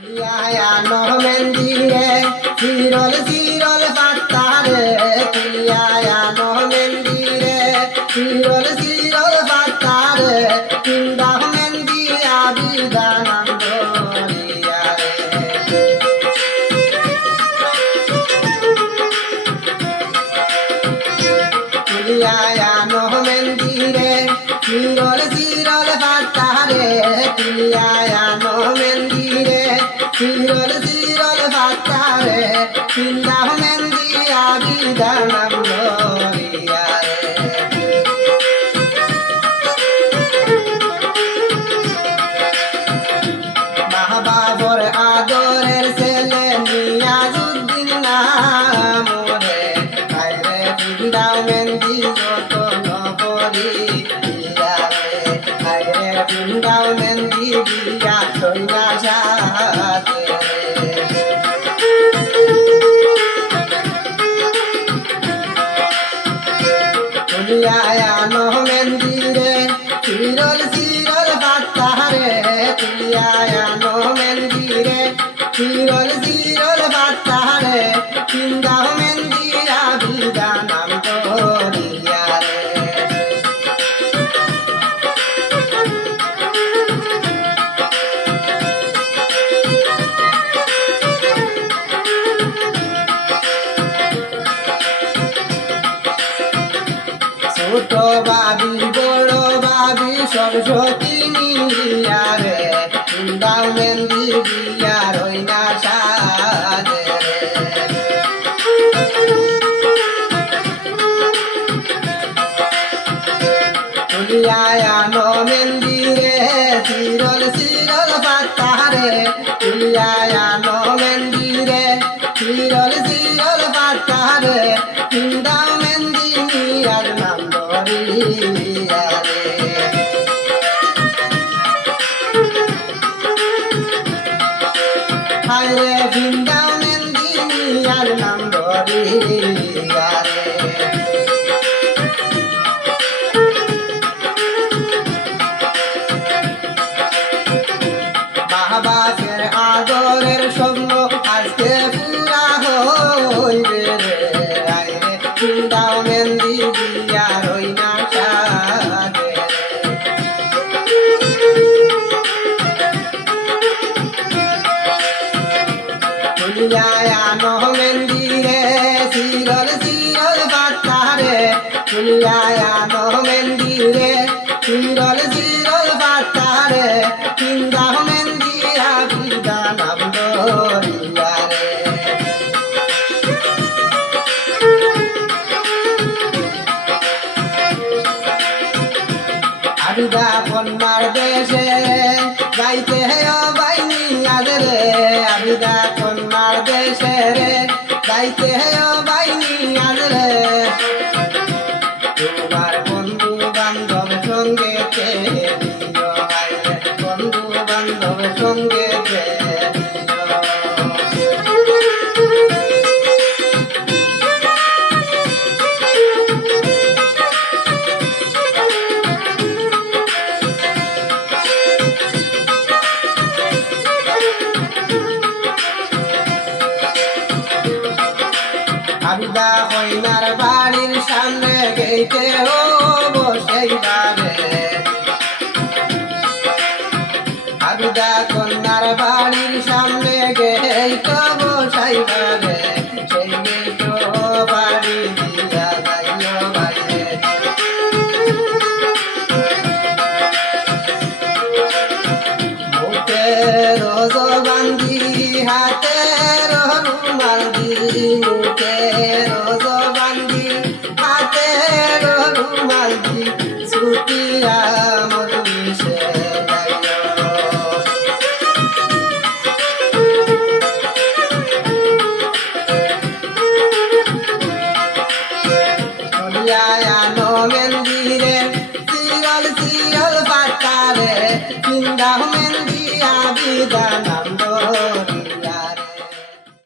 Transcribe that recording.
Tuliaya no mendire, sirol fattare. Tuliaya no mendire, sirol fattare. Tinda mendia vida nandoriare. Tuliaya no mendire, sirol fattare. Tuliaya no mendire. Sirol fattare, tinda mendia vida gloriare. Mahababor adorer sele Niyazuddin namore, kaire tinda mendi joto nobori diare, kaire tinda mendi dia soina shate. Tuliaya no mendire, sirol fattare. Tuliaya no mendire, sirol fattare. Tinda mendia vida nandoriare. ছোট বাবি বড় বাবি সব সতী নিয়ারে, তিনটা Mendy দিয়া রই না সাজে। তুলিয়া no মেন্দিরে, sirol fattare. Tuliaya no mendire, sirol fattare. Tinda mendi niyar nandoriare. Haire tinda mendi niyar nandoriare. বাবার আদরের স্বপ্ন আজকে পুরা হইবে রে, আইরে তিনটা মেন্দি দিয়া রই না সাজে। তুলিয়া no মেন্দিরে, sirol fattare. Tuliaya no mendire, sirol fattare. Tinda mendia vida nandoriare. Abida কন্যার দেশে যাইতে ও বাইনি আদরে, আবিদা কন্যার দেশে রে যাইতে ও বাইনি আদরে। তোমার বন্ধু বান্ধব সঙ্গে দিও, আইরে বন্ধু বান্ধব সঙ্গে দিও। আবিদা কইনার বাড়ির সামনে গেইতে ও বসাইবারে, আবিদা কন্যার বাড়ির সামনে গেইত বসাইবারে। সেই গেইত বাড়ি দিয়া যাইও বাইরে। মুখে রোজ বান্ধি হাতে রুমাল দি, মুখে রোজ বান্ধি হাতে রুমাল দি, ছুটিয়া মজলিসে যাইও। তুলিয়া no মেন্দিরে, sirol fattare. Tinda mendia vida nandoriare.